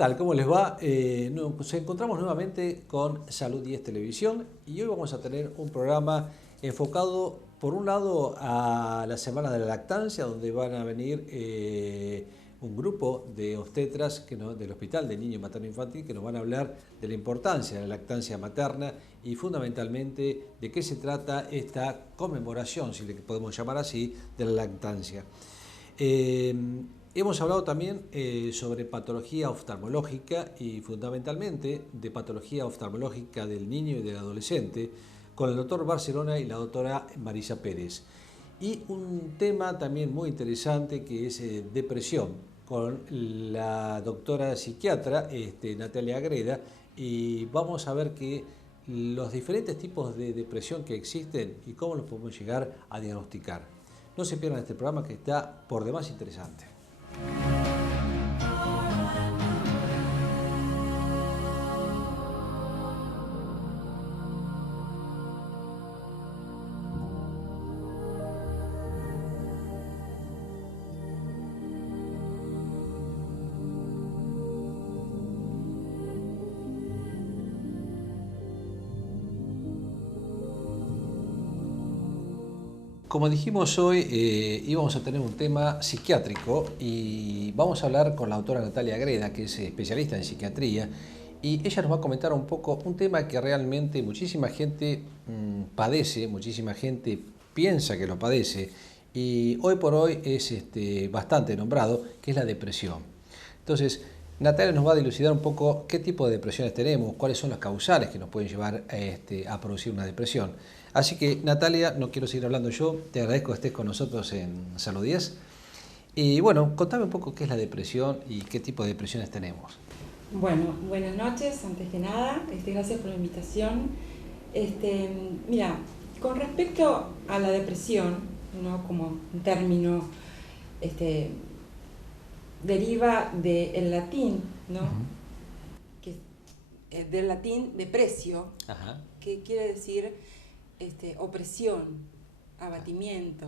tal? ¿Cómo les va? Nos encontramos nuevamente con Salud 10 Televisión y hoy vamos a tener un programa enfocado, por un lado, a la Semana de la Lactancia, donde van a venir un grupo de obstetras del Hospital de Niño Materno Infantil que nos van a hablar de la importancia de la lactancia materna y fundamentalmente de qué se trata esta conmemoración, si le podemos llamar así, de la lactancia. Hemos hablado también sobre patología oftalmológica y fundamentalmente de patología oftalmológica del niño y del adolescente con el doctor Barcelona y la doctora Marisa Pérez. Y un tema también muy interesante que es depresión con la doctora psiquiatra Natalia Agreda, y vamos a ver que los diferentes tipos de depresión que existen y cómo los podemos llegar a diagnosticar. No se pierdan este programa que está por demás interesante. Como dijimos hoy, íbamos a tener un tema psiquiátrico y vamos a hablar con la doctora Natalia Agreda, que es especialista en psiquiatría, y ella nos va a comentar un poco un tema que realmente muchísima gente padece, muchísima gente piensa que lo padece, y hoy por hoy es bastante nombrado, que es la depresión. Entonces, Natalia nos va a dilucidar un poco qué tipo de depresiones tenemos, cuáles son las causales que nos pueden llevar a producir una depresión. Así que, Natalia, no quiero seguir hablando yo, te agradezco que estés con nosotros en Salud 10. Y bueno, contame un poco qué es la depresión y qué tipo de depresiones tenemos. Bueno, buenas noches, antes que nada, gracias por la invitación. Mira, con respecto a la depresión, ¿no? Como un término, deriva del latín, ¿no? Que, del latín depresio, que quiere decir opresión, abatimiento.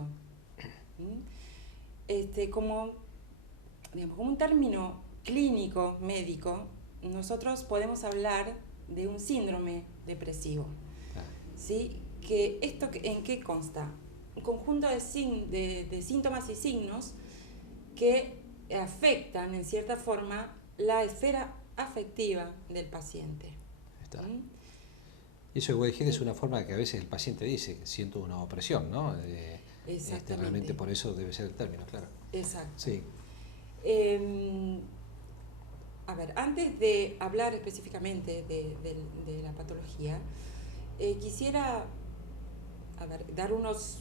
Como un término clínico, médico, nosotros podemos hablar de un síndrome depresivo. ¿Sí? ¿En qué consta? Un conjunto de síntomas y signos que afectan en cierta forma la esfera afectiva del paciente. Y eso que vos dijiste es una forma que a veces el paciente dice que siento una opresión, ¿no? Exactamente. Realmente por eso debe ser el término, claro. Exacto. Sí. Antes de hablar específicamente de la patología, quisiera dar unos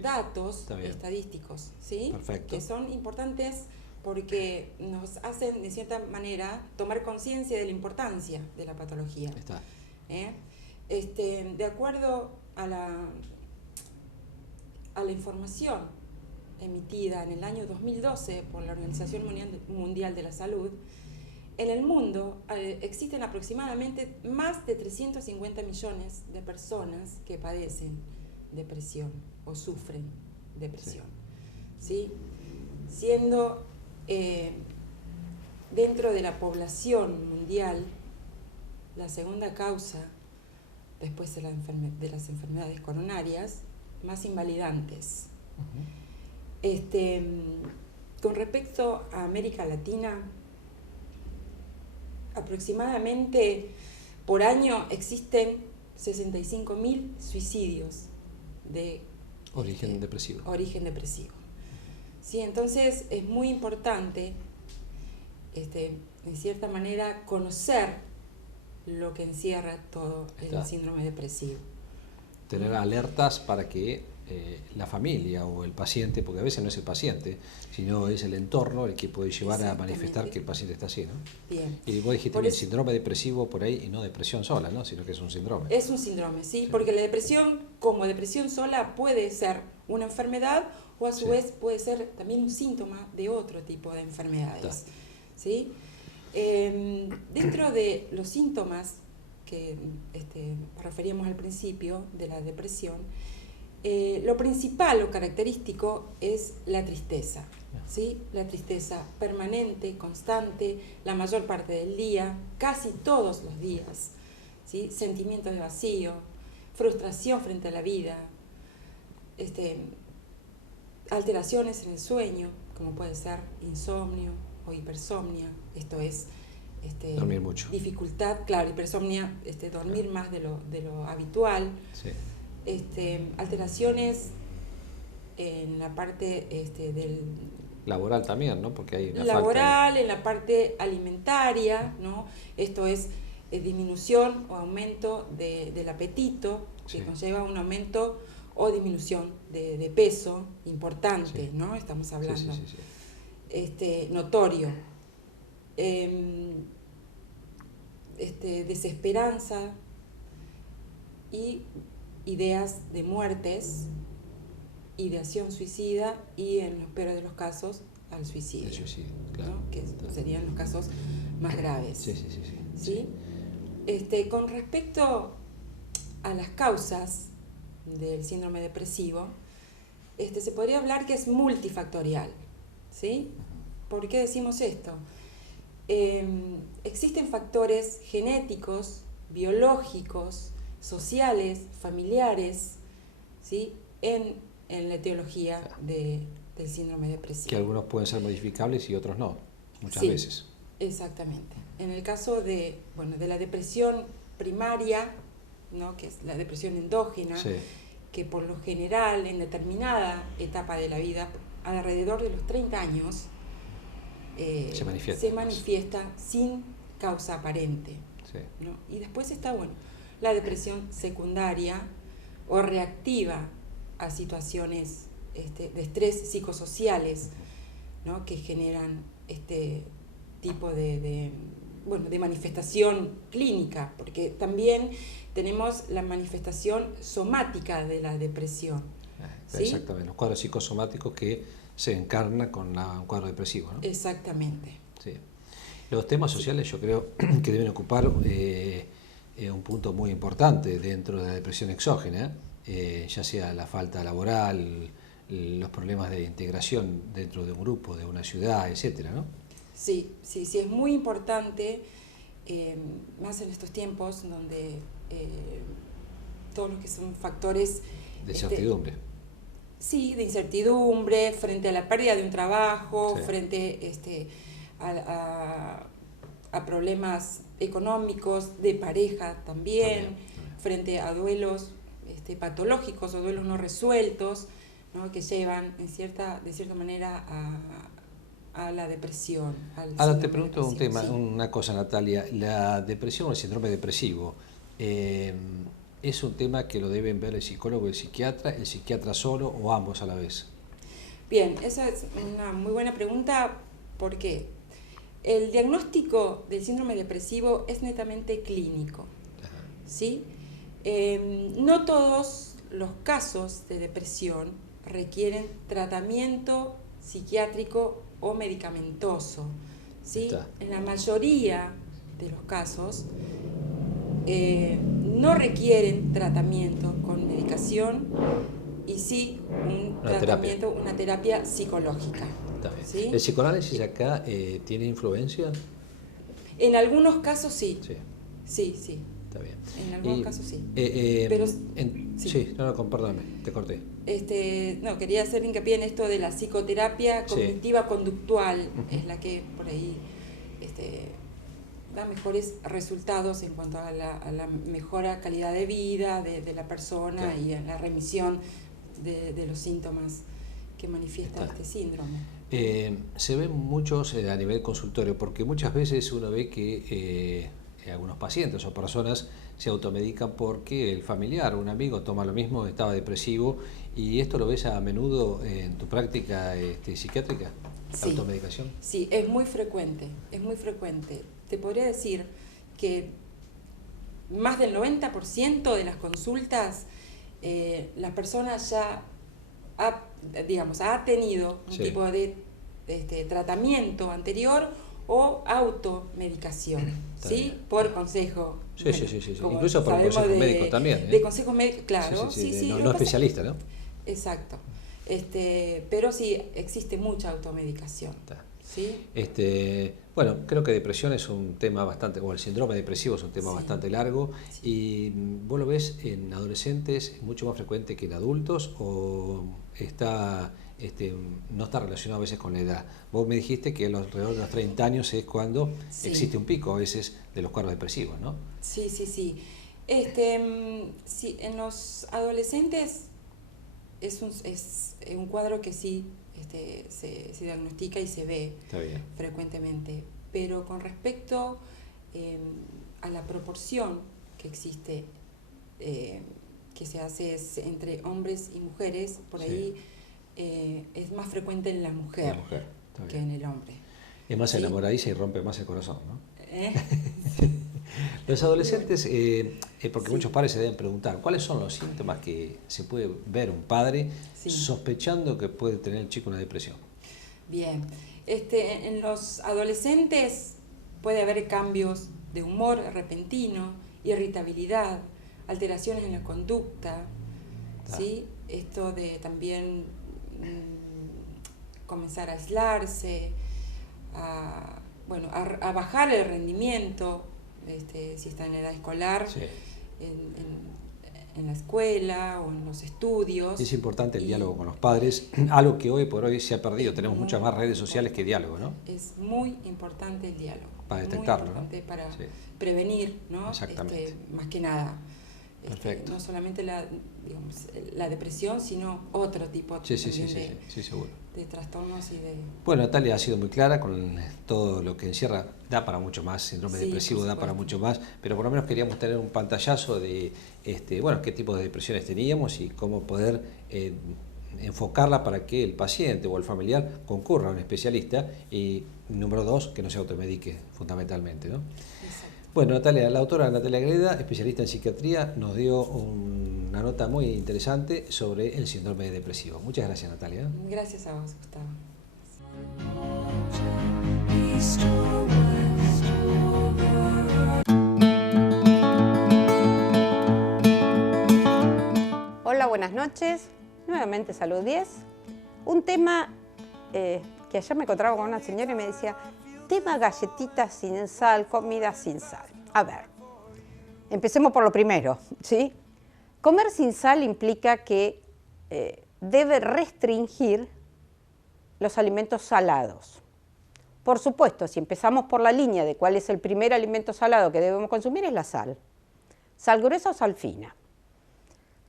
datos estadísticos, ¿sí? Perfecto. Que son importantes porque nos hacen, de cierta manera, tomar conciencia de la importancia de la patología. Está. De acuerdo a la información emitida en el año 2012 por la Organización Mundial de la Salud, en el mundo existen aproximadamente más de 350 millones de personas que padecen depresión o sufren depresión. ¿Sí? Siendo dentro de la población mundial la segunda causa, después de las enfermedades coronarias, más invalidantes. Con respecto a América Latina, aproximadamente por año existen 65.000 suicidios de origen depresivo. Sí, entonces es muy importante, en cierta manera, conocer lo que encierra todo el síndrome depresivo. Tener alertas para que la familia o el paciente, porque a veces no es el paciente, sino es el entorno el que puede llevar a manifestar que el paciente está así, ¿no? Bien. Y vos dijiste que el síndrome depresivo por ahí, y no depresión sola, ¿no? Sino que es un síndrome. Es un síndrome, ¿sí? Porque la depresión, como depresión sola, puede ser una enfermedad o a su vez puede ser también un síntoma de otro tipo de enfermedades, ¿sí? Dentro de los síntomas que referíamos al principio de la depresión, Lo principal, lo característico es la tristeza, ¿sí? La tristeza permanente, constante, la mayor parte del día, casi todos los días, ¿sí? Sentimientos de vacío, frustración frente a la vida, alteraciones en el sueño, como puede ser insomnio o hipersomnia, esto es dormir mucho. dificultad, claro, hipersomnia, dormir más de lo habitual. Sí. Alteraciones en la parte del Laboral también, ¿no? Porque hay una laboral, falta en la parte alimentaria, ¿no? Esto es disminución o aumento del apetito, que Sí. conlleva un aumento o disminución de peso importante, Sí. ¿no? Estamos hablando Sí. notorio. Desesperanza y ideas de muertes, ideación suicida y, en los peores de los casos, al suicidio. El suicidio, claro. ¿No? Que serían los casos más graves. Sí. Con respecto a las causas del síndrome depresivo, se podría hablar que es multifactorial, ¿sí? ¿Por qué decimos esto? Existen factores genéticos, biológicos, sociales, familiares, ¿sí? en la etiología del síndrome depresivo. Que algunos pueden ser modificables y otros no, muchas Sí, veces. Exactamente. En el caso de la depresión primaria, ¿no? Que es la depresión endógena, Sí. que por lo general en determinada etapa de la vida, alrededor de los 30 años, se manifiesta sin causa aparente. Sí. ¿No? Y después está la depresión secundaria o reactiva a situaciones de estrés psicosociales, ¿no? Que generan este tipo de manifestación clínica, porque también tenemos la manifestación somática de la depresión. ¿Sí? Exactamente, los cuadros psicosomáticos que se encarnan con un cuadro depresivo, ¿no? Exactamente. Sí. Los temas sociales yo creo que deben ocupar un punto muy importante dentro de la depresión exógena, ya sea la falta laboral, los problemas de integración dentro de un grupo, de una ciudad, etcétera, ¿no? Sí, es muy importante, más en estos tiempos donde todos los que son factores de incertidumbre. Sí, de incertidumbre, frente a la pérdida de un trabajo, Sí. Frente a problemas económicos, de pareja también. Frente a duelos patológicos o duelos no resueltos, ¿no? Que llevan de cierta manera a la depresión. Ahora te pregunto un tema, sí. una cosa, Natalia. La depresión o el síndrome depresivo es un tema que lo deben ver el psicólogo, el psiquiatra solo o ambos a la vez. Bien, esa es una muy buena pregunta porque el diagnóstico del síndrome depresivo es netamente clínico, ¿sí? No todos los casos de depresión requieren tratamiento psiquiátrico o medicamentoso, ¿sí? En la mayoría de los casos no requieren tratamiento con medicación y sí una terapia psicológica. ¿Sí? ¿El psicoanálisis acá tiene influencia? En algunos casos sí. Sí. Está bien. En algunos casos sí. Pero, perdóname, te corté. Quería hacer hincapié en esto de la psicoterapia cognitiva conductual, es la que por ahí da mejores resultados en cuanto a la mejora calidad de vida de la persona y a la remisión de los síntomas que manifiesta este síndrome. Se ven muchos a nivel consultorio, porque muchas veces uno ve que algunos pacientes o personas se automedican porque el familiar o un amigo toma lo mismo, estaba depresivo, y esto lo ves a menudo en tu práctica psiquiátrica, sí, automedicación. Sí, es muy frecuente. Te podría decir que más del 90% de las consultas la persona ya ha tenido un tipo de tratamiento anterior o automedicación, ¿sí? Por consejo Sí, sí, sí, sí, sí. Incluso por un consejo médico también. De consejo médico, claro. Sí, sí, sí, sí, no especialista, ¿no? Exacto. Pero sí, existe mucha automedicación. Está. ¿Sí? Bueno, creo que depresión es un tema bastante, o el síndrome depresivo es un tema bastante largo. Sí. ¿Y vos lo ves en adolescentes, es mucho más frecuente que en adultos o está, no está relacionado a veces con la edad? Vos me dijiste que alrededor de los 30 años es cuando existe un pico a veces de los cuadros depresivos, ¿no? Sí, sí, sí. Sí, en los adolescentes es un cuadro que sí se diagnostica y se ve frecuentemente, pero con respecto a la proporción que existe, que se hace entre hombres y mujeres, por ahí es más frecuente en la mujer que en el hombre. Es más enamoradiza y rompe más el corazón, ¿no? Sí. Los adolescentes, porque muchos padres se deben preguntar, ¿cuáles son los síntomas que se puede ver un padre sospechando que puede tener el chico una depresión? Bien, en los adolescentes puede haber cambios de humor repentino, irritabilidad, alteraciones en la conducta, ¿sí? Esto de también comenzar a aislarse, a bajar el rendimiento, si está en la edad escolar, en la escuela o en los estudios. Es importante el diálogo con los padres, algo que hoy por hoy se ha perdido. Tenemos muchas más redes sociales que diálogo, ¿no? Es muy importante el diálogo. Para detectarlo, ¿no? Para prevenir, ¿no? Exactamente. Más que nada. Perfecto. No solamente la depresión, sino otro tipo seguro. De trastornos y de... Bueno, Natalia ha sido muy clara con todo lo que encierra, da para mucho más, síndrome depresivo da para mucho más, pero por lo menos queríamos tener un pantallazo de qué tipo de depresiones teníamos y cómo poder enfocarla para que el paciente o el familiar concurra a un especialista y, número 2, que no se automedique fundamentalmente, ¿no? Exacto. Bueno, Natalia, la autora Natalia Greda, especialista en psiquiatría, nos dio una nota muy interesante sobre el síndrome depresivo. Muchas gracias, Natalia. Gracias a vos, Gustavo. Hola, buenas noches. Nuevamente Salud 10. Un tema que ayer me encontraba con una señora y me decía, tema galletitas sin sal, comida sin sal. A ver, empecemos por lo primero, ¿sí? Comer sin sal implica que debe restringir los alimentos salados. Por supuesto, si empezamos por la línea de cuál es el primer alimento salado que debemos consumir, es la sal. Sal gruesa o sal fina.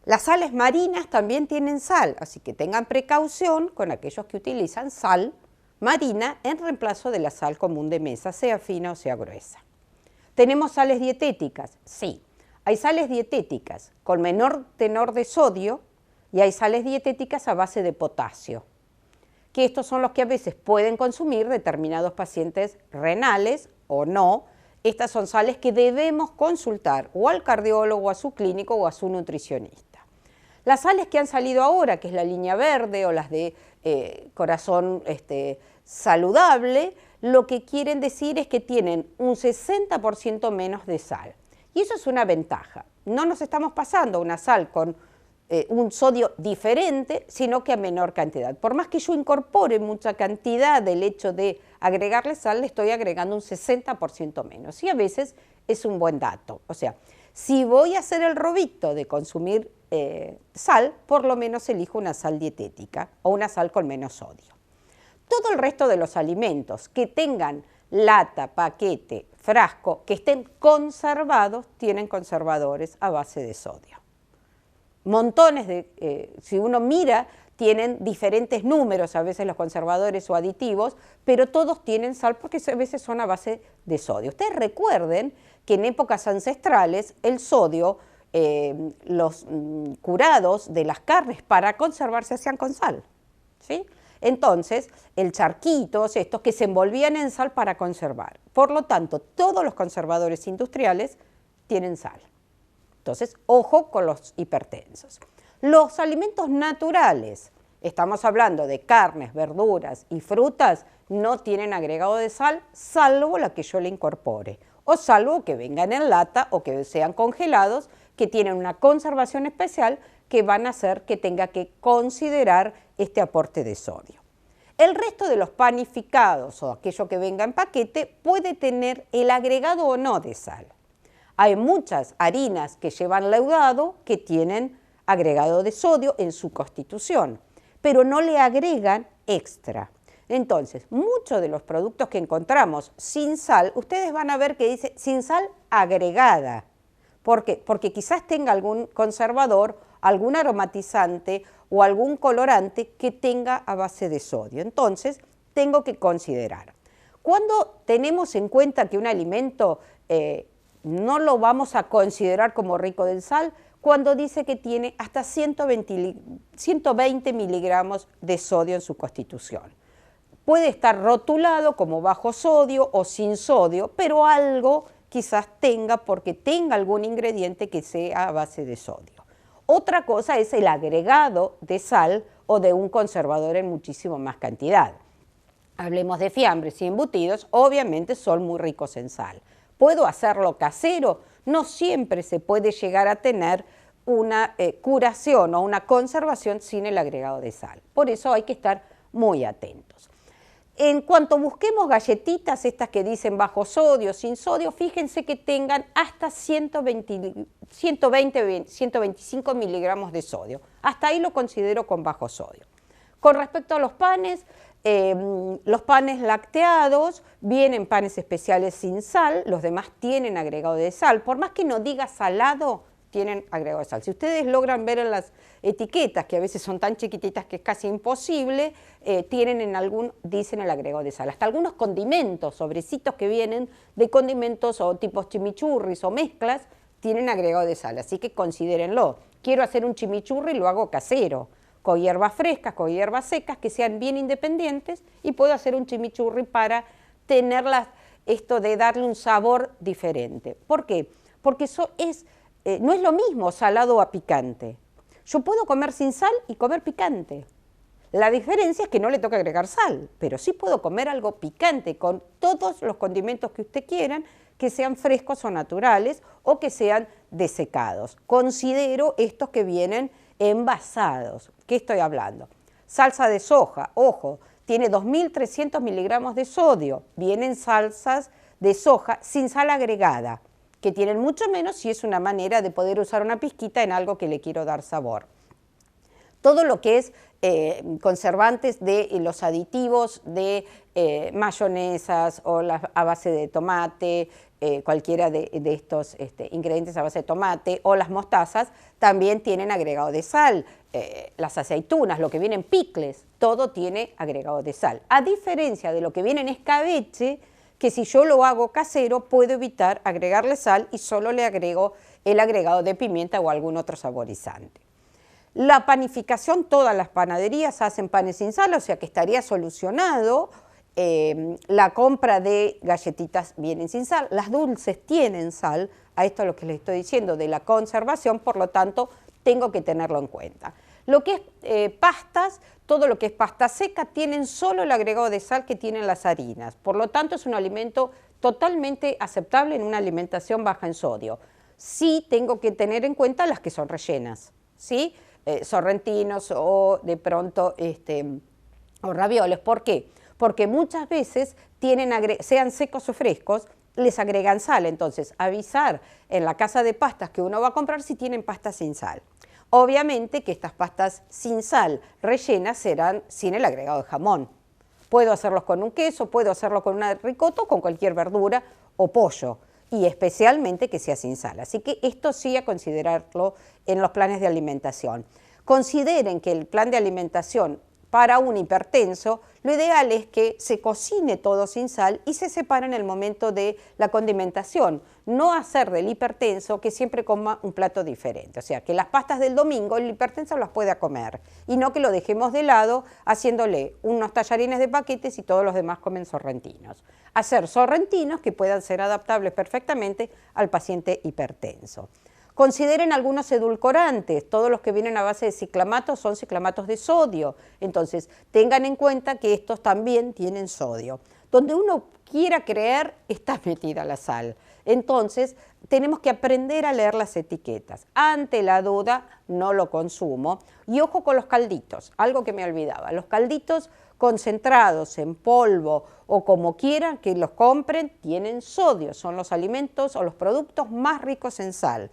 Las sales marinas también tienen sal, así que tengan precaución con aquellos que utilizan sal marina en reemplazo de la sal común de mesa, sea fina o sea gruesa. ¿Tenemos sales dietéticas? Sí. Hay sales dietéticas con menor tenor de sodio y hay sales dietéticas a base de potasio, que estos son los que a veces pueden consumir determinados pacientes renales o no. Estas son sales que debemos consultar o al cardiólogo, a su clínico o a su nutricionista. Las sales que han salido ahora, que es la línea verde o las de corazón saludable, lo que quieren decir es que tienen un 60% menos de sal. Y eso es una ventaja. No nos estamos pasando una sal con un sodio diferente, sino que a menor cantidad. Por más que yo incorpore mucha cantidad del hecho de agregarle sal, le estoy agregando un 60% menos. Y a veces es un buen dato. O sea, si voy a hacer el robito de consumir sal, por lo menos elijo una sal dietética o una sal con menos sodio. Todo el resto de los alimentos que tengan lata, paquete, frasco, que estén conservados, tienen conservadores a base de sodio. Montones de, si uno mira, tienen diferentes números, a veces los conservadores o aditivos, pero todos tienen sal porque a veces son a base de sodio. Ustedes recuerden que en épocas ancestrales el sodio, los curados de las carnes para conservar se hacían con sal, ¿sí? Entonces, el charquitos, estos que se envolvían en sal para conservar. Por lo tanto, todos los conservadores industriales tienen sal. Entonces, ojo con los hipertensos. Los alimentos naturales, estamos hablando de carnes, verduras y frutas, no tienen agregado de sal, salvo la que yo le incorpore. o salvo que vengan en lata o que sean congelados, que tienen una conservación especial que van a hacer que tenga que considerar este aporte de sodio. El resto de los panificados o aquello que venga en paquete puede tener el agregado o no de sal. Hay muchas harinas que llevan leudado que tienen agregado de sodio en su constitución, pero no le agregan extra. Entonces, muchos de los productos que encontramos sin sal, ustedes van a ver que dice sin sal agregada. ¿Por qué? Porque quizás tenga algún conservador, algún aromatizante o algún colorante que tenga a base de sodio. Entonces, tengo que considerar. Cuando tenemos en cuenta que un alimento no lo vamos a considerar como rico en sal, cuando dice que tiene hasta 120 miligramos de sodio en su constitución. Puede estar rotulado como bajo sodio o sin sodio, pero algo quizás tenga porque tenga algún ingrediente que sea a base de sodio. Otra cosa es el agregado de sal o de un conservador en muchísimo más cantidad. Hablemos de fiambres y embutidos, obviamente son muy ricos en sal. ¿Puedo hacerlo casero? No siempre se puede llegar a tener una curación o una conservación sin el agregado de sal. Por eso hay que estar muy atentos. En cuanto busquemos galletitas, estas que dicen bajo sodio, sin sodio, fíjense que tengan hasta 125 miligramos de sodio. Hasta ahí lo considero con bajo sodio. Con respecto a los panes lácteados vienen panes especiales sin sal, los demás tienen agregado de sal. Por más que no diga salado, tienen agregado de sal. Si ustedes logran ver en las etiquetas, que a veces son tan chiquititas que es casi imposible, dicen el agregado de sal. Hasta algunos condimentos, sobrecitos que vienen de condimentos o tipos chimichurris o mezclas, tienen agregado de sal, así que considérenlo. Quiero hacer un chimichurri y lo hago casero, con hierbas frescas, con hierbas secas, que sean bien independientes, y puedo hacer un chimichurri para tener esto de darle un sabor diferente. ¿Por qué? Porque no es lo mismo salado a picante. Yo puedo comer sin sal y comer picante. La diferencia es que no le toca agregar sal, pero sí puedo comer algo picante con todos los condimentos que usted quieran, que sean frescos o naturales o que sean desecados. Considero estos que vienen envasados. ¿Qué estoy hablando? Salsa de soja, ojo, tiene 2.300 miligramos de sodio. Vienen salsas de soja sin sal agregada, que tienen mucho menos si es una manera de poder usar una pizquita en algo que le quiero dar sabor. Todo lo que es conservantes de los aditivos de mayonesas o a base de tomate, cualquiera de estos ingredientes a base de tomate o las mostazas también tienen agregado de sal. Las aceitunas, lo que viene en picles, todo tiene agregado de sal. A diferencia de lo que viene en escabeche, que si yo lo hago casero puedo evitar agregarle sal y solo le agrego el agregado de pimienta o algún otro saborizante. La panificación, todas las panaderías hacen panes sin sal, o sea que estaría solucionado. La compra de galletitas vienen sin sal, las dulces tienen sal, a esto es lo que les estoy diciendo de la conservación, por lo tanto tengo que tenerlo en cuenta. Lo que es pastas, todo lo que es pasta seca tienen solo el agregado de sal que tienen las harinas, por lo tanto es un alimento totalmente aceptable en una alimentación baja en sodio. Sí tengo que tener en cuenta las que son rellenas, ¿sí? Sorrentinos o de pronto o ravioles. ¿Por qué? Porque muchas veces sean secos o frescos, les agregan sal. Entonces, avisar en la casa de pastas que uno va a comprar si tienen pastas sin sal. Obviamente que estas pastas sin sal rellenas serán sin el agregado de jamón. Puedo hacerlos con un queso, puedo hacerlo con una ricota o con cualquier verdura o pollo, y especialmente que sea sin sal. Así que esto sí a considerarlo en los planes de alimentación. Consideren que el plan de alimentación para un hipertenso, lo ideal es que se cocine todo sin sal y se separe en el momento de la condimentación. No hacer del hipertenso que siempre coma un plato diferente. O sea, que las pastas del domingo el hipertenso las pueda comer y no que lo dejemos de lado haciéndole unos tallarines de paquetes y todos los demás comen sorrentinos. Hacer sorrentinos que puedan ser adaptables perfectamente al paciente hipertenso. Consideren algunos edulcorantes, todos los que vienen a base de ciclamatos son ciclamatos de sodio, entonces tengan en cuenta que estos también tienen sodio. Donde uno quiera creer está metida la sal. Entonces, tenemos que aprender a leer las etiquetas. Ante la duda, no lo consumo. Y ojo con los calditos, algo que me olvidaba. Los calditos concentrados en polvo o como quieran que los compren, tienen sodio. Son los alimentos o los productos más ricos en sal.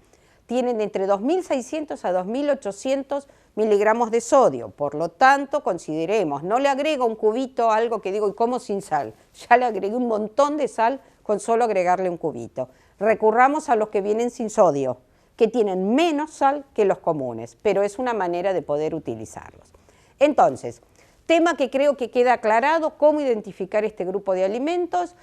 Tienen entre 2.600 a 2.800 miligramos de sodio. Por lo tanto, consideremos, no le agrego un cubito a algo que digo, ¿y como sin sal? Ya le agregué un montón de sal con solo agregarle un cubito. Recurramos a los que vienen sin sodio, que tienen menos sal que los comunes, pero es una manera de poder utilizarlos. Entonces, tema que creo que queda aclarado, cómo identificar este grupo de alimentos.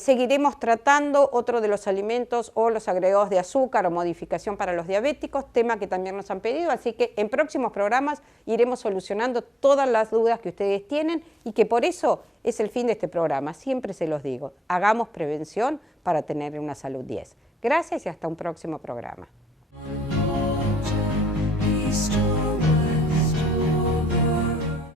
Seguiremos tratando otro de los alimentos o los agregados de azúcar o modificación para los diabéticos, tema que también nos han pedido, así que en próximos programas iremos solucionando todas las dudas que ustedes tienen y que por eso es el fin de este programa. Siempre se los digo, hagamos prevención para tener una salud 10. Gracias y hasta un próximo programa.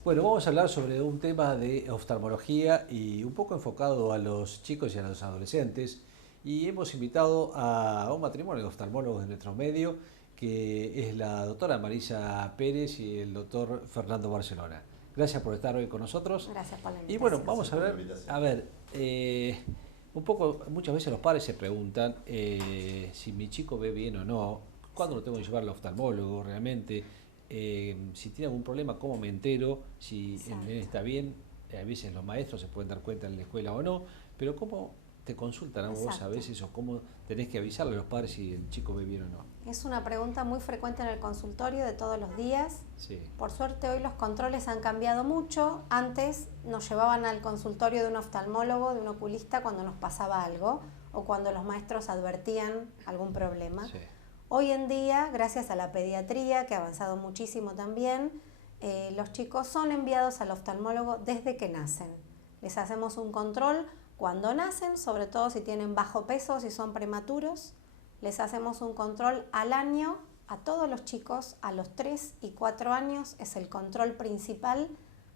Bueno, vamos a hablar sobre un tema de oftalmología y un poco enfocado a los chicos y a los adolescentes. Y hemos invitado a un matrimonio de oftalmólogos de nuestro medio, que es la doctora Marisa Pérez y el doctor Fernando Barcelona. Gracias por estar hoy con nosotros. Gracias por la invitación. Y bueno, vamos a ver, un poco, muchas veces los padres se preguntan si mi chico ve bien o no, cuándo lo tengo que llevar al oftalmólogo realmente. Si tiene algún problema, ¿cómo me entero? Si el nene está bien, a veces los maestros se pueden dar cuenta en la escuela o no, pero ¿cómo te consultan a vos a veces o cómo tenés que avisarle a los padres si el chico ve bien o no? Es una pregunta muy frecuente en el consultorio de todos los días. Sí. Por suerte hoy los controles han cambiado mucho. Antes nos llevaban al consultorio de un oftalmólogo, de un oculista cuando nos pasaba algo o cuando los maestros advertían algún problema. Sí. Hoy en día, gracias a la pediatría, que ha avanzado muchísimo también, los chicos son enviados al oftalmólogo desde que nacen. Les hacemos un control cuando nacen, sobre todo si tienen bajo peso, si son prematuros. Les hacemos un control al año a todos los chicos, a los 3 y 4 años es el control principal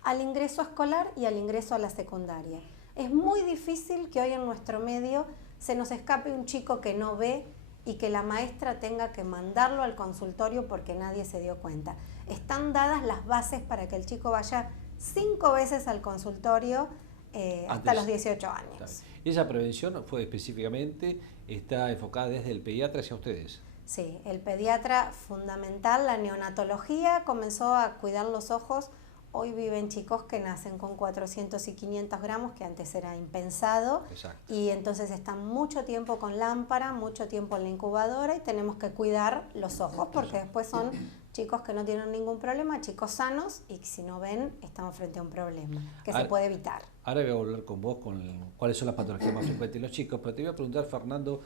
al ingreso escolar y al ingreso a la secundaria. Es muy difícil que hoy en nuestro medio se nos escape un chico que no ve y que la maestra tenga que mandarlo al consultorio porque nadie se dio cuenta. Están dadas las bases para que el chico vaya 5 veces al consultorio hasta los 18 años. Esa prevención fue específicamente, está enfocada desde el pediatra hacia ustedes. Sí, el pediatra fundamental, la neonatología comenzó a cuidar los ojos. Hoy viven chicos que nacen con 400 y 500 gramos, que antes era impensado. Exacto. Y entonces están mucho tiempo con lámpara, mucho tiempo en la incubadora y tenemos que cuidar los ojos porque después son chicos que no tienen ningún problema, chicos sanos y si no ven estamos frente a un problema que se puede evitar. Ahora voy a volver con vos con cuáles son las patologías más frecuentes en los chicos, pero te voy a preguntar, Fernando,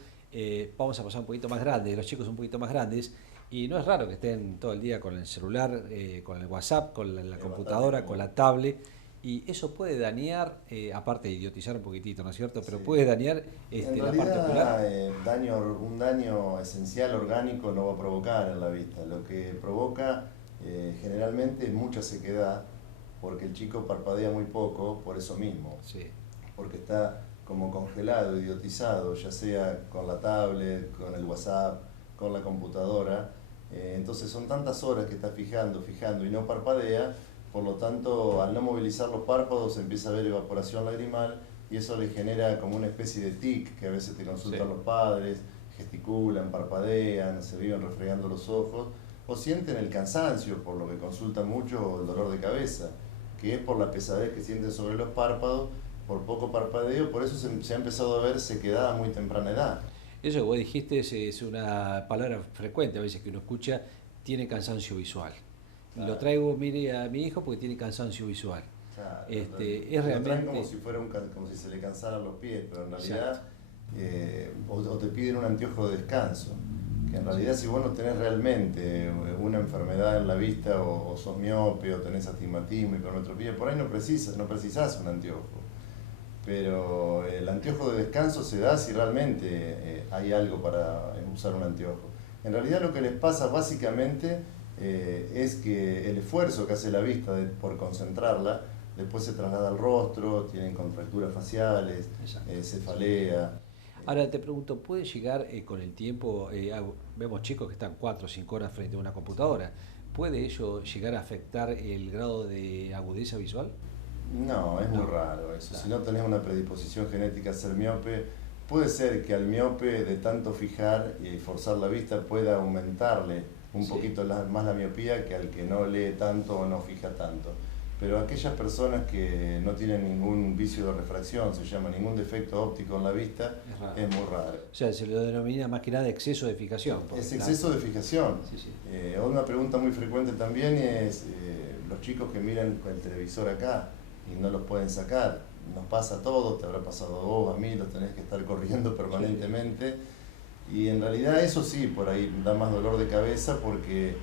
vamos a pasar un poquito más grande, los chicos un poquito más grandes. Y no es raro que estén todo el día con el celular, con el WhatsApp, con la computadora, con la tablet. Y eso puede dañar, aparte de idiotizar un poquitito, ¿no es cierto? Pero puede dañar la parte ocular. Un daño esencial orgánico no va a provocar en la vista. Lo que provoca generalmente es mucha sequedad, porque el chico parpadea muy poco por eso mismo. Sí. Porque está como congelado, idiotizado, ya sea con la tablet, con el WhatsApp, con la computadora. Entonces son tantas horas que está fijando y no parpadea, por lo tanto al no movilizar los párpados empieza a haber evaporación lagrimal y eso le genera como una especie de tic que a veces te consultan los padres, gesticulan, parpadean, se viven refregando los ojos o sienten el cansancio, por lo que consultan mucho el dolor de cabeza, que es por la pesadez que sienten sobre los párpados, por poco parpadeo, por eso se ha empezado a ver sequedad a muy temprana edad. Eso que vos dijiste es una palabra frecuente a veces que uno escucha, tiene cansancio visual. Claro. Lo traigo, mire, a mi hijo porque tiene cansancio visual. Claro, es lo realmente traen como si fuera como si se le cansaran los pies, pero en realidad o te piden un anteojo de descanso, que en realidad si vos no tenés realmente una enfermedad en la vista o sos miope o tenés astigmatismo, hipermetropía, por ahí no precisás un anteojo. Pero el anteojo de descanso se da si realmente hay algo para usar un anteojo. En realidad lo que les pasa básicamente es que el esfuerzo que hace la vista por concentrarla, después se traslada al rostro, tienen contracturas faciales, cefalea. Ahora te pregunto, ¿puede llegar con el tiempo, vemos chicos que están 4 o 5 horas frente a una computadora, ¿puede ello llegar a afectar el grado de agudeza visual? No, es muy raro eso. Si no tenés una predisposición genética a ser miope, puede ser que al miope de tanto fijar y forzar la vista pueda aumentarle un poquito más la miopía que al que no lee tanto o no fija tanto. Pero aquellas personas que no tienen ningún vicio de refracción, se llama ningún defecto óptico en la vista, es muy raro. O sea, se lo denomina más que nada exceso de fijación. Es exceso de fijación. Una pregunta muy frecuente también es los chicos que miran con el televisor acá y no los pueden sacar. Nos pasa a todos, te habrá pasado a vos, a mí, los tenés que estar corriendo permanentemente. Y en realidad eso sí, por ahí da más dolor de cabeza porque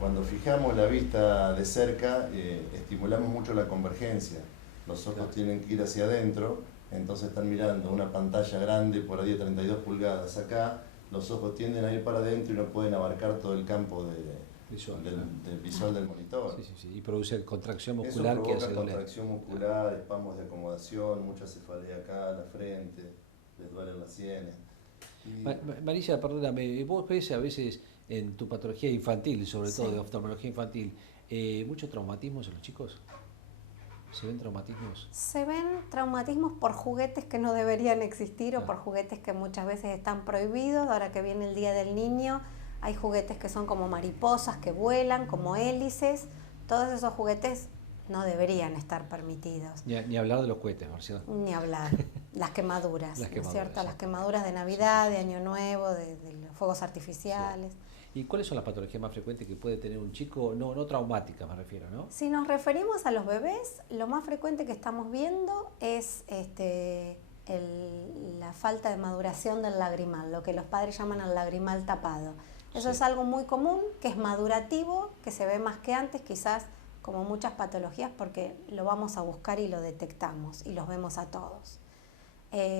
cuando fijamos la vista de cerca, estimulamos mucho la convergencia. Los ojos tienen que ir hacia adentro, entonces están mirando una pantalla grande, por ahí de 32 pulgadas acá, los ojos tienden a ir para adentro y no pueden abarcar todo el campo del visual del monitor. Y produce contracción muscular. Eso provoca contracción muscular, espasmos de acomodación, mucha cefalea acá, la frente, les duelen las sienes. Marisa, perdóname, vos ves a veces en tu patología infantil, sobre todo de oftalmología infantil, muchos traumatismos en los chicos. ¿Se ven traumatismos? Se ven traumatismos por juguetes que no deberían existir o por juguetes que muchas veces están prohibidos. Ahora que viene el Día del Niño, hay juguetes que son como mariposas que vuelan, como hélices. Todos esos juguetes no deberían estar permitidos. Ni hablar de los cohetes, Marcial. Ni hablar. Las quemaduras, ¿no es cierto? Las quemaduras de Navidad, de Año Nuevo, de los fuegos artificiales. ¿Y cuáles son las patologías más frecuentes que puede tener un chico? No traumáticas me refiero, ¿no? Si nos referimos a los bebés, lo más frecuente que estamos viendo es la falta de maduración del lagrimal, lo que los padres llaman el lagrimal tapado. Eso es algo muy común, que es madurativo, que se ve más que antes, quizás como muchas patologías, porque lo vamos a buscar y lo detectamos y los vemos a todos.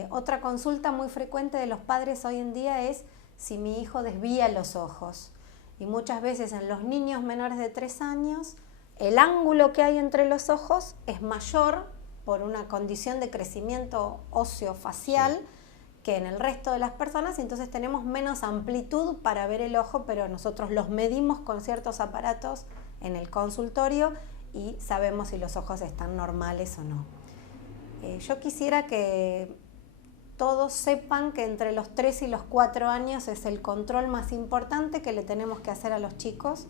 Otra consulta muy frecuente de los padres hoy en día es si mi hijo desvía los ojos. Y muchas veces en los niños menores de 3 años, el ángulo que hay entre los ojos es mayor por una condición de crecimiento óseo facial que en el resto de las personas, y entonces tenemos menos amplitud para ver el ojo, pero nosotros los medimos con ciertos aparatos en el consultorio y sabemos si los ojos están normales o no. Yo quisiera que todos sepan que entre los 3 y los 4 años es el control más importante que le tenemos que hacer a los chicos,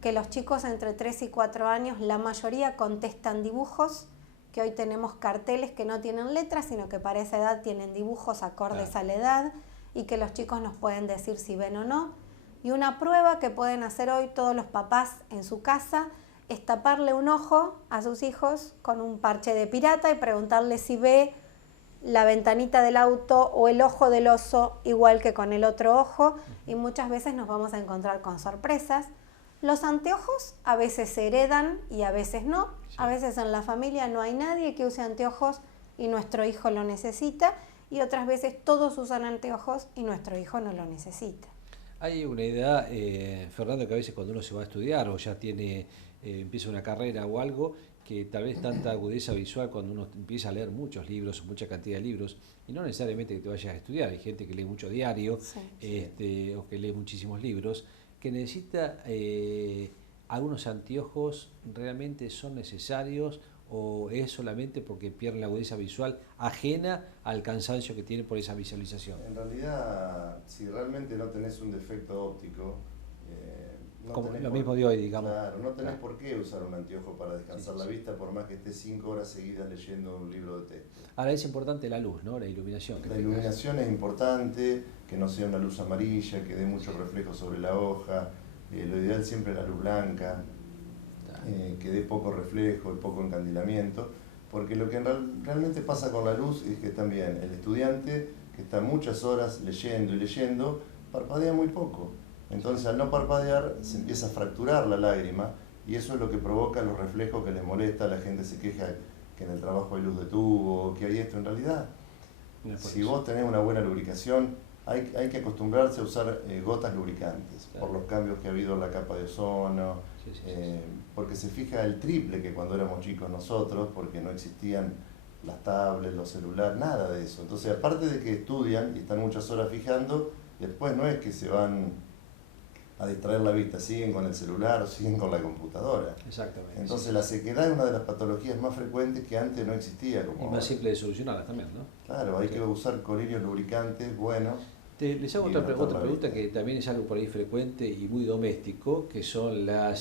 que los chicos entre 3 y 4 años la mayoría contestan dibujos, que hoy tenemos carteles que no tienen letras, sino que para esa edad tienen dibujos acordes a la edad, y que los chicos nos pueden decir si ven o no. Y una prueba que pueden hacer hoy todos los papás en su casa es taparle un ojo a sus hijos con un parche de pirata y preguntarle si ve la ventanita del auto o el ojo del oso igual que con el otro ojo, y muchas veces nos vamos a encontrar con sorpresas. Los anteojos a veces se heredan y a veces no. A veces en la familia no hay nadie que use anteojos y nuestro hijo lo necesita, y otras veces todos usan anteojos y nuestro hijo no lo necesita. Hay una edad, Fernando, que a veces cuando uno se va a estudiar o ya tiene empieza una carrera o algo, que tal vez tanta agudeza visual cuando uno empieza a leer muchos libros o mucha cantidad de libros, y no necesariamente que te vayas a estudiar, hay gente que lee mucho diario o que lee muchísimos libros, que necesita algunos anteojos. ¿Realmente son necesarios o es solamente porque pierde la agudeza visual ajena al cansancio que tiene por esa visualización? En realidad, si realmente no tenés un defecto óptico, lo mismo de hoy, digamos. Claro, no tenés por qué usar un anteojo para descansar la vista, por más que estés 5 horas seguidas leyendo un libro de texto. Ahora es importante la luz, ¿no? La iluminación. La iluminación es importante, que no sea una luz amarilla, que dé mucho reflejo sobre la hoja. Lo ideal siempre es la luz blanca, que dé poco reflejo y poco encandilamiento, porque lo que realmente pasa con la luz es que también el estudiante, que está muchas horas leyendo y leyendo, parpadea muy poco. Entonces, al no parpadear, se empieza a fracturar la lágrima, y eso es lo que provoca los reflejos que les molesta. La gente se queja que en el trabajo hay luz de tubo, que hay esto. En realidad, si vos tenés una buena lubricación, hay que acostumbrarse a usar gotas lubricantes, por los cambios que ha habido en la capa de ozono, porque se fija el triple que cuando éramos chicos nosotros, porque no existían las tablets, los celulares, nada de eso. Entonces, aparte de que estudian y están muchas horas fijando, después no es que se van a distraer la vista, siguen con el celular o siguen con la computadora. Exactamente. Entonces la sequedad es una de las patologías más frecuentes que antes no existía. Como y más simple de solucionarlas también, ¿no? Claro, hay que usar colirios lubricantes buenos. Les hago otra pregunta que también es algo por ahí frecuente y muy doméstico, que son la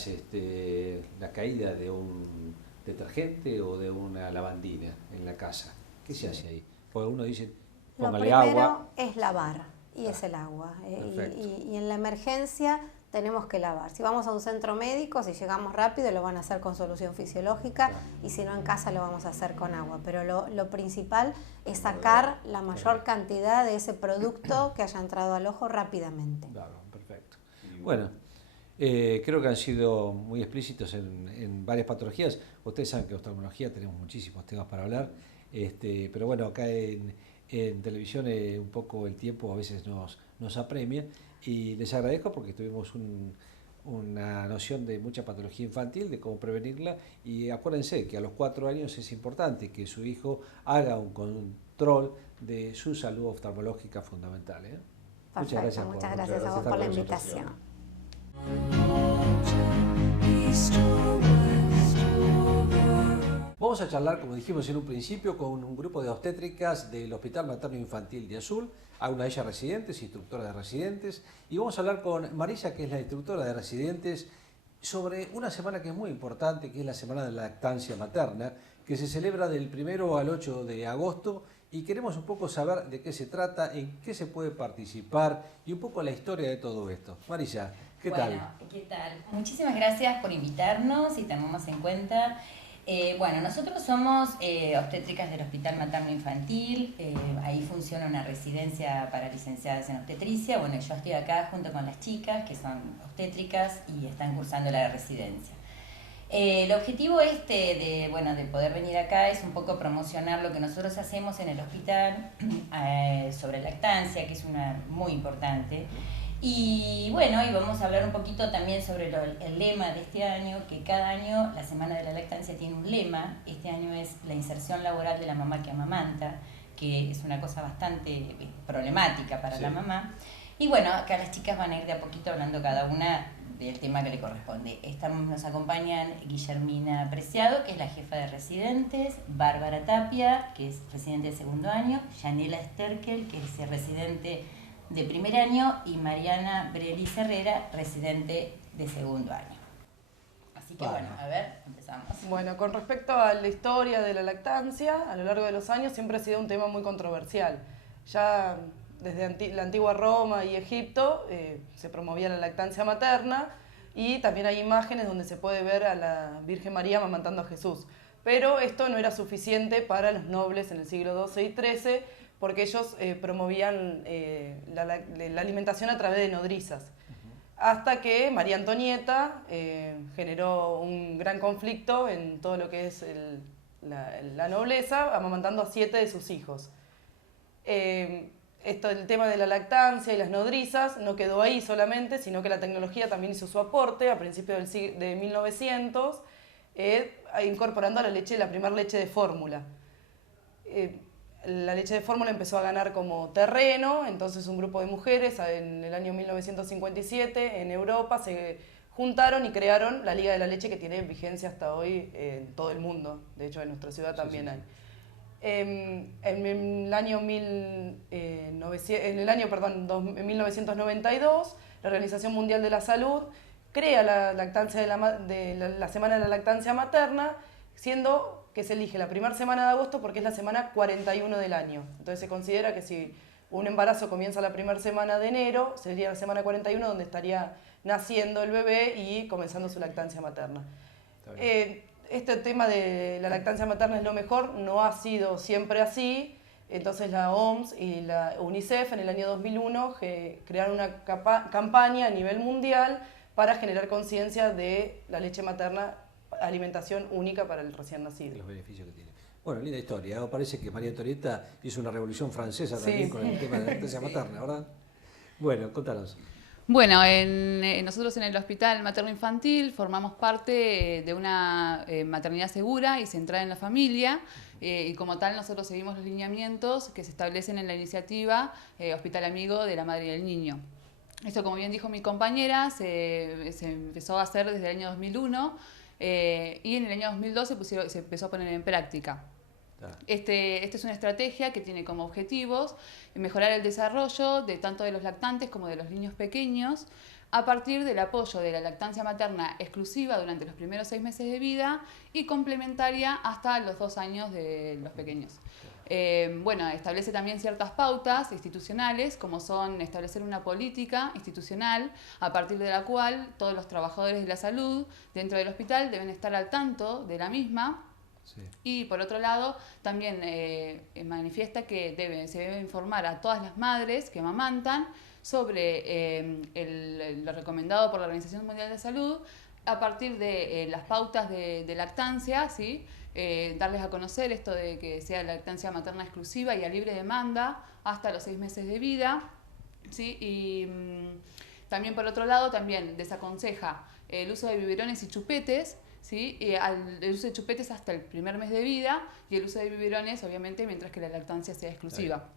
caída de un detergente o de una lavandina en la casa. ¿Qué se hace ahí? Porque uno dice, póngale agua. Lo primero es lavar, y es el agua. Y en la emergencia tenemos que lavar. Si vamos a un centro médico, si llegamos rápido, lo van a hacer con solución fisiológica, y si no en casa lo vamos a hacer con agua. Pero lo principal es sacar la mayor cantidad de ese producto que haya entrado al ojo rápidamente. Claro, perfecto. Bueno, creo que han sido muy explícitos en varias patologías. Ustedes saben que en oftalmología tenemos muchísimos temas para hablar, pero bueno, acá en televisión un poco el tiempo a veces nos apremia, y les agradezco porque tuvimos una noción de mucha patología infantil, de cómo prevenirla, y acuérdense que a los 4 años es importante que su hijo haga un control de su salud oftalmológica fundamental. Perfecto, muchas gracias a vos por la invitación. Vamos a charlar, como dijimos en un principio, con un grupo de obstétricas del Hospital Materno Infantil de Azul, a una de ellas residentes, instructora de residentes, y vamos a hablar con Marisa, que es la instructora de residentes, sobre una semana que es muy importante, que es la Semana de la Lactancia Materna, que se celebra del 1 al 8 de agosto, y queremos un poco saber de qué se trata, en qué se puede participar y un poco la historia de todo esto. Marisa, ¿qué tal? ¿Qué tal? Muchísimas gracias por invitarnos y tenernos en cuenta. Bueno, nosotros somos obstétricas del Hospital Materno Infantil, ahí funciona una residencia para licenciadas en obstetricia. Bueno, yo estoy acá junto con las chicas que son obstétricas y están cursando la residencia. El objetivo de poder venir acá es un poco promocionar lo que nosotros hacemos en el hospital sobre lactancia, que es muy importante. Y bueno, hoy vamos a hablar un poquito también sobre el lema de este año, que cada año la Semana de la Lactancia tiene un lema. Este año es la inserción laboral de la mamá que amamanta, que es una cosa bastante problemática para la mamá. Y bueno, acá las chicas van a ir de a poquito hablando cada una del tema que le corresponde. Nos acompañan Guillermina Preciado, que es la jefa de residentes, Bárbara Tapia, que es residente de segundo año, Yanela Sterkel, que es residente de primer año, y Mariana Brelis Herrera, residente de segundo año. Así que bueno, a ver, empezamos. Bueno, con respecto a la historia de la lactancia, a lo largo de los años siempre ha sido un tema muy controversial. Ya desde la antigua Roma y Egipto se promovía la lactancia materna, y también hay imágenes donde se puede ver a la Virgen María amamantando a Jesús. Pero esto no era suficiente para los nobles en el siglo XII y XIII, porque ellos promovían la alimentación a través de nodrizas. Hasta que María Antonieta generó un gran conflicto en todo lo que es la nobleza, amamantando a 7 de sus hijos. El tema de la lactancia y las nodrizas no quedó ahí solamente, sino que la tecnología también hizo su aporte a principios de 1900, incorporando a la primera leche de fórmula. La leche de fórmula empezó a ganar como terreno, entonces un grupo de mujeres en el año 1957 en Europa se juntaron y crearon la Liga de la Leche, que tiene vigencia hasta hoy en todo el mundo. De hecho, en nuestra ciudad también hay. En el año 1992, la Organización Mundial de la Salud crea la Semana de la Lactancia Materna, siendo que se elige la primera semana de agosto porque es la semana 41 del año. Entonces se considera que si un embarazo comienza la primera semana de enero, sería la semana 41 donde estaría naciendo el bebé y comenzando su lactancia materna. Este tema de la lactancia materna es lo mejor, no ha sido siempre así. Entonces la OMS y la UNICEF en el año 2001 crearon una campaña a nivel mundial para generar conciencia de la leche materna, alimentación única para el recién nacido. Los beneficios que tiene. Bueno, linda historia. Parece que María Antonieta hizo una revolución francesa también con el tema de la lactancia materna, ¿verdad? Bueno, contanos. Bueno, nosotros en el Hospital Materno Infantil formamos parte de una maternidad segura y centrada en la familia, y como tal nosotros seguimos los lineamientos que se establecen en la iniciativa Hospital Amigo de la Madre y del Niño. Esto, como bien dijo mi compañera, se empezó a hacer desde el año 2001 y en el año 2012 se empezó a poner en práctica. Esta es una estrategia que tiene como objetivos mejorar el desarrollo de tanto de los lactantes como de los niños pequeños a partir del apoyo de la lactancia materna exclusiva durante los primeros 6 meses de vida y complementaria hasta los 2 años de los pequeños. Bueno, establece también ciertas pautas institucionales, como son establecer una política institucional a partir de la cual todos los trabajadores de la salud dentro del hospital deben estar al tanto de la misma. Sí. Y por otro lado, también manifiesta que se debe informar a todas las madres que amamantan sobre lo recomendado por la Organización Mundial de la Salud a partir de las pautas de lactancia, ¿sí? Darles a conocer esto de que sea lactancia materna exclusiva y a libre demanda hasta los 6 meses de vida, ¿sí? Y también por otro lado, también desaconseja el uso de biberones y chupetes, ¿sí? El uso de chupetes hasta el primer mes de vida y el uso de biberones, obviamente, mientras que la lactancia sea exclusiva.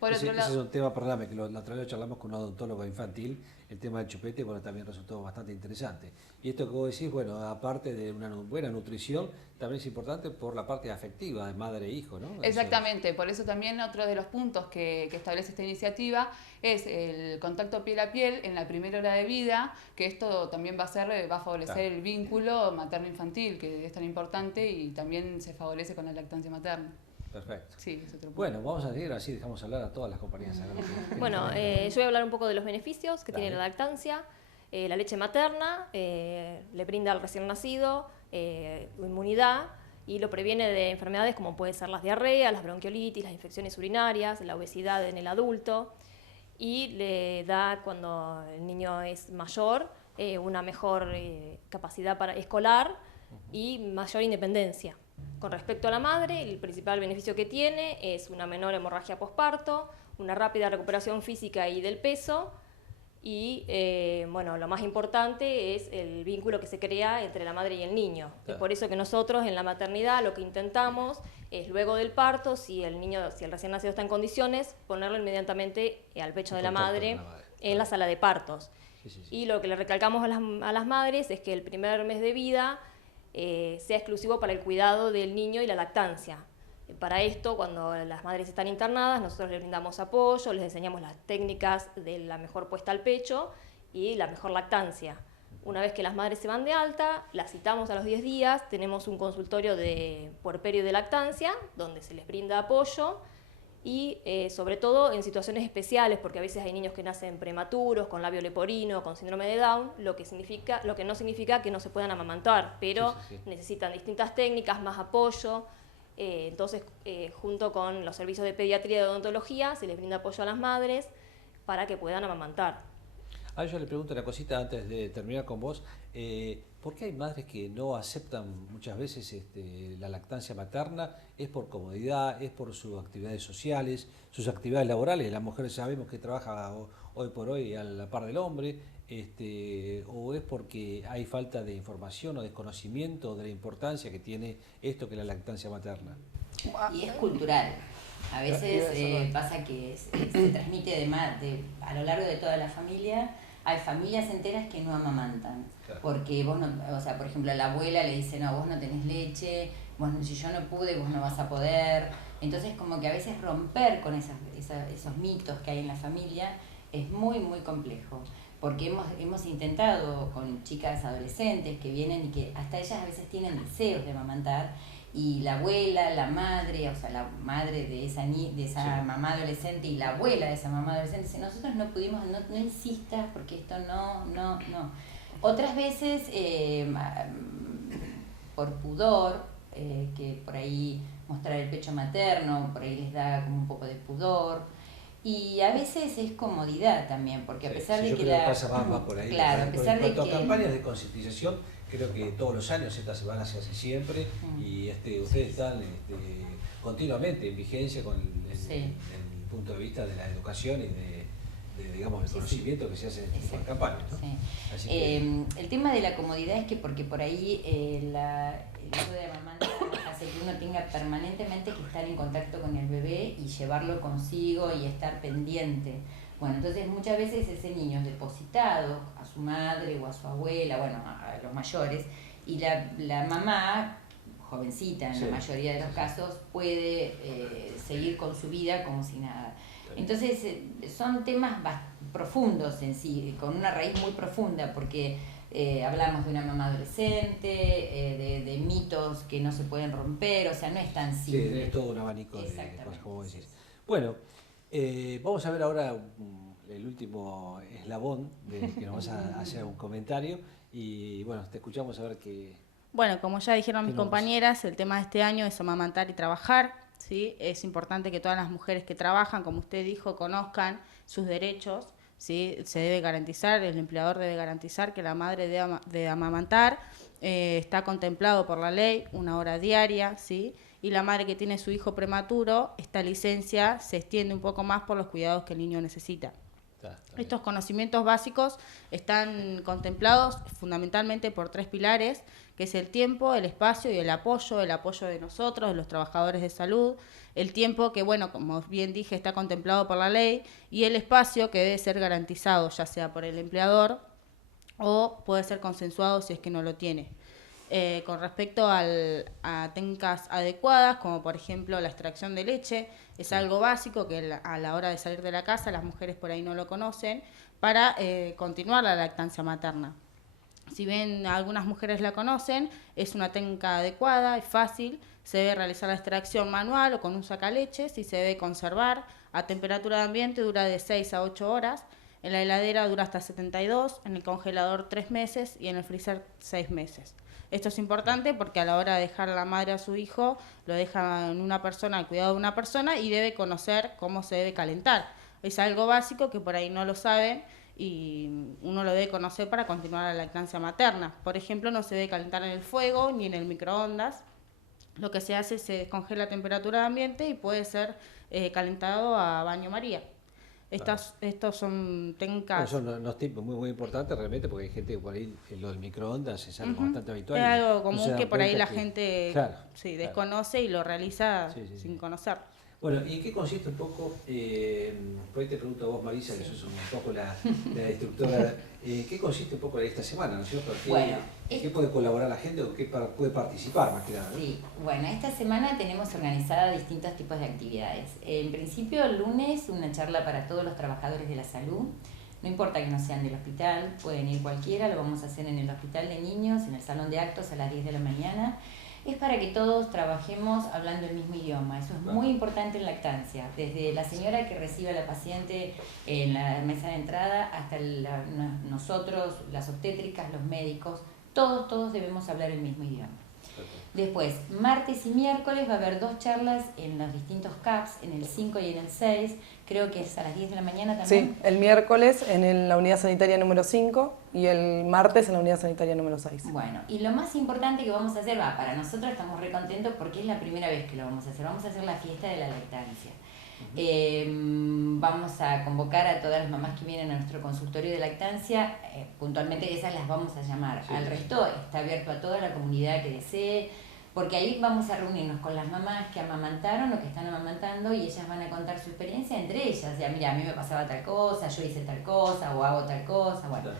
Por otro lado, ese es un tema, perdóname, que la otra vez lo charlamos con un odontólogo infantil, el tema del chupete, bueno, también resultó bastante interesante. Y esto que vos decís, bueno, aparte de una buena nutrición, también es importante por la parte afectiva de madre e hijo, ¿no? Exactamente, por eso también otro de los puntos que establece esta iniciativa es el contacto piel a piel en la primera hora de vida, que esto también va a favorecer el vínculo materno-infantil, que es tan importante y también se favorece con la lactancia materna. Perfecto. Sí, es otro punto. Bueno, vamos a seguir, así dejamos hablar a todas las compañías. Bueno, yo voy a hablar un poco de los beneficios que tiene la lactancia. La leche materna le brinda al recién nacido inmunidad y lo previene de enfermedades como pueden ser las diarreas, las bronquiolitis, las infecciones urinarias, la obesidad en el adulto, y le da, cuando el niño es mayor, una mejor capacidad escolar y mayor independencia. Con respecto a la madre, el principal beneficio que tiene es una menor hemorragia posparto, una rápida recuperación física y del peso, y bueno, lo más importante es el vínculo que se crea entre la madre y el niño. Es por eso que nosotros en la maternidad lo que intentamos es, luego del parto, si el recién nacido está en condiciones, ponerlo inmediatamente al pecho de la madre en la sala de partos. Sí. Y lo que le recalcamos a las madres es que el primer mes de vida sea exclusivo para el cuidado del niño y la lactancia. Para esto, cuando las madres están internadas, nosotros les brindamos apoyo, les enseñamos las técnicas de la mejor puesta al pecho y la mejor lactancia. Una vez que las madres se van de alta, las citamos a los 10 días, tenemos un consultorio de puerperio y de lactancia, donde se les brinda apoyo y sobre todo en situaciones especiales, porque a veces hay niños que nacen prematuros, con labio leporino, con síndrome de Down, lo que no significa que no se puedan amamantar, pero necesitan distintas técnicas, más apoyo. Entonces, junto con los servicios de pediatría y de odontología, se les brinda apoyo a las madres para que puedan amamantar. Yo le pregunto una cosita antes de terminar con vos. ¿Por qué hay madres que no aceptan muchas veces la lactancia materna? ¿Es por comodidad? ¿Es por sus actividades sociales, sus actividades laborales? Las mujeres sabemos que trabaja hoy por hoy a la par del hombre. ¿O es porque hay falta de información o desconocimiento de la importancia que tiene esto que es la lactancia materna? Y es cultural. A veces pasa que se transmite a lo largo de toda la familia. Hay familias enteras que no amamantan, porque vos no, o sea, por ejemplo, a la abuela le dice, no, vos no tenés leche, si yo no pude, vos no vas a poder. Entonces, como que a veces romper con esos mitos que hay en la familia es muy, muy complejo, porque hemos intentado con chicas adolescentes que vienen y que hasta ellas a veces tienen deseos de amamantar, y la abuela, la madre, o sea, la madre de esa mamá adolescente y la abuela de esa mamá adolescente dicen, nosotros no pudimos, no insistas porque esto no. Otras veces, por pudor, que por ahí mostrar el pecho materno, por ahí les da como un poco de pudor. Y a veces es comodidad también, porque a pesar de que pasa más por ahí. Claro, a pesar de que campañas de concientización, creo que todos los años estas se van a hacer siempre, y ustedes están continuamente en vigencia con el punto de vista de la educación y de digamos, de conocimiento que se hace en este tipo de campañas, ¿no? Sí. Así que, El tema de la comodidad es que porque por ahí el uso de amamantar hace que uno tenga permanentemente que estar en contacto con el bebé y llevarlo consigo y estar pendiente. Bueno, entonces muchas veces ese niño es depositado a su madre o a su abuela, bueno, a los mayores, y la mamá, jovencita en la mayoría de los casos, puede seguir con su vida como si nada. Entonces son temas profundos en sí, con una raíz muy profunda, porque hablamos de una mamá adolescente, de mitos que no se pueden romper, o sea, no es tan simple. Sí, es todo un abanico de cosas, como decís. Bueno, vamos a ver ahora el último eslabón que nos vas a hacer un comentario y bueno, te escuchamos a ver qué... Bueno, como ya dijeron mis compañeras, el tema de este año es amamantar y trabajar, ¿sí? Es importante que todas las mujeres que trabajan, como usted dijo, conozcan sus derechos, ¿sí? Se debe garantizar, el empleador debe garantizar que la madre de amamantar está contemplado por la ley, 1 hora diaria, ¿sí? Y la madre que tiene su hijo prematuro, esta licencia se extiende un poco más por los cuidados que el niño necesita. Estos conocimientos básicos están contemplados fundamentalmente por 3 pilares, que es el tiempo, el espacio y el apoyo de nosotros, de los trabajadores de salud, el tiempo que, bueno, como bien dije, está contemplado por la ley, y el espacio que debe ser garantizado, ya sea por el empleador o puede ser consensuado si es que no lo tiene. Con respecto a técnicas adecuadas, como por ejemplo la extracción de leche, es algo básico que a la hora de salir de la casa las mujeres por ahí no lo conocen, para continuar la lactancia materna. Si bien algunas mujeres la conocen, es una técnica adecuada, es fácil, se debe realizar la extracción manual o con un sacaleches y se debe conservar a temperatura de ambiente, dura de 6 a 8 horas, en la heladera dura hasta 72, en el congelador 3 meses y en el freezer 6 meses. Esto es importante porque a la hora de dejar a la madre a su hijo, lo deja en una persona, al cuidado de una persona, y debe conocer cómo se debe calentar. Es algo básico que por ahí no lo saben y uno lo debe conocer para continuar la lactancia materna. Por ejemplo, no se debe calentar en el fuego ni en el microondas. Lo que se hace es se descongela a temperatura de ambiente y puede ser calentado a baño María. Estos son técnicas... Son unos tips muy importantes realmente, porque hay gente que por ahí lo del microondas es algo bastante habitual. Es algo común que por ahí la gente desconoce y lo realiza sin conocer. Bueno, ¿y en qué consiste un poco, por ahí te pregunto a vos, Marisa, que sos un poco la instructora, ¿qué consiste un poco de esta semana, ¿no es cierto? ¿Qué puede colaborar la gente o qué puede participar más que nada, ¿no? Sí, bueno, esta semana tenemos organizada distintos tipos de actividades. En principio, el lunes, una charla para todos los trabajadores de la salud. No importa que no sean del hospital, pueden ir cualquiera, lo vamos a hacer en el Hospital de Niños, en el Salón de Actos a las 10 de la mañana. Es para que todos trabajemos hablando el mismo idioma. Eso es muy importante en lactancia. Desde la señora que recibe a la paciente en la mesa de entrada hasta nosotros, las obstétricas, los médicos, todos debemos hablar el mismo idioma. Después, martes y miércoles va a haber 2 charlas en los distintos CAPS, en el 5 y en el 6, creo que es a las 10 de la mañana también. Sí, el miércoles en la unidad sanitaria número 5 y el martes en la unidad sanitaria número 6. Bueno, y lo más importante que vamos a hacer, para nosotros estamos re contentos porque es la primera vez que lo vamos a hacer la fiesta de la lactancia. Vamos a convocar a todas las mamás que vienen a nuestro consultorio de lactancia, puntualmente esas las vamos a llamar. Al resto está abierto a toda la comunidad que desee, porque ahí vamos a reunirnos con las mamás que amamantaron o que están amamantando y ellas van a contar su experiencia entre ellas. Ya, mira, a mí me pasaba tal cosa, yo hice tal cosa o hago tal cosa, bueno.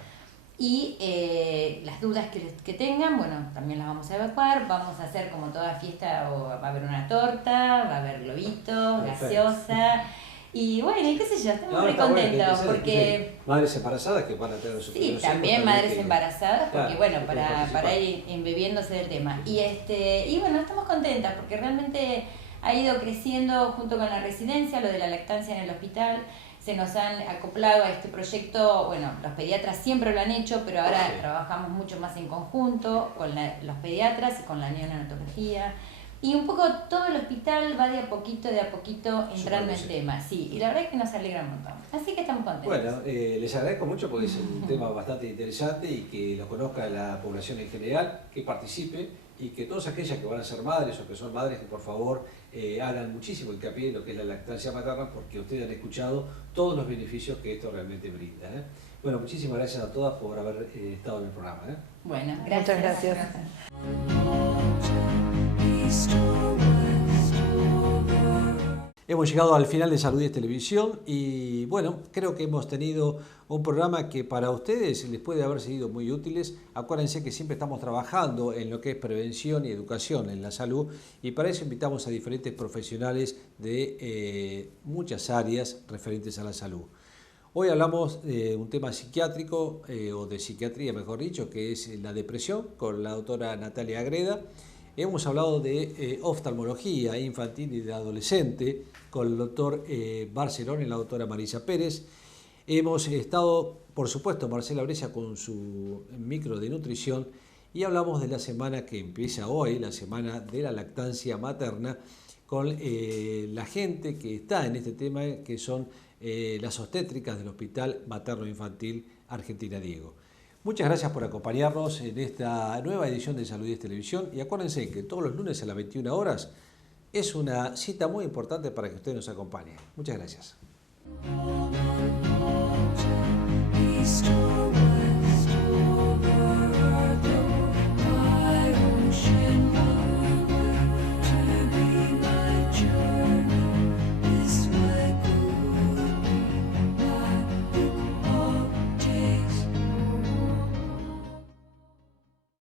Y las dudas que tengan, bueno, también las vamos a evacuar. Vamos a hacer como toda fiesta, va a haber una torta, va a haber globitos, gaseosa. Y bueno, y qué sé yo, estamos muy contentos porque... Madres embarazadas que van a tener su... Sí, también madres embarazadas, porque bueno, para ir embebiéndose del tema. Y bueno, estamos contentas porque realmente ha ido creciendo junto con la residencia, lo de la lactancia en el hospital. Se nos han acoplado a este proyecto, bueno, los pediatras siempre lo han hecho, pero ahora trabajamos mucho más en conjunto con los pediatras y con la neonatología. Y un poco todo el hospital va de a poquito entrando en tema. Sí, y la verdad es que nos alegra un montón. Así que estamos contentos. Bueno, les agradezco mucho porque es un tema bastante interesante y que lo conozca la población en general, que participe y que todas aquellas que van a ser madres o que son madres, que por favor hagan muchísimo hincapié en lo que es la lactancia materna, porque ustedes han escuchado todos los beneficios que esto realmente brinda. Bueno, muchísimas gracias a todas por haber estado en el programa. Bueno, gracias. Muchas gracias. Hemos llegado al final de Salud 10 Televisión y bueno, creo que hemos tenido un programa que para ustedes les puede haber sido muy útiles. Acuérdense que siempre estamos trabajando en lo que es prevención y educación en la salud y para eso invitamos a diferentes profesionales de muchas áreas referentes a la salud. Hoy hablamos de un tema psiquiátrico o de psiquiatría, mejor dicho, que es la depresión con la doctora Natalia Agreda. Hemos hablado de oftalmología infantil y de adolescente con el doctor Barcelona y la doctora Marisa Pérez. Hemos estado, por supuesto, Marcela Brescia con su micro de nutrición y hablamos de la semana que empieza hoy, la semana de la lactancia materna, con la gente que está en este tema, que son las obstétricas del Hospital Materno Infantil Argentina Diego. Muchas gracias por acompañarnos en esta nueva edición de Salud 10 Televisión y acuérdense que todos los lunes a las 21 horas es una cita muy importante para que usted nos acompañe. Muchas gracias.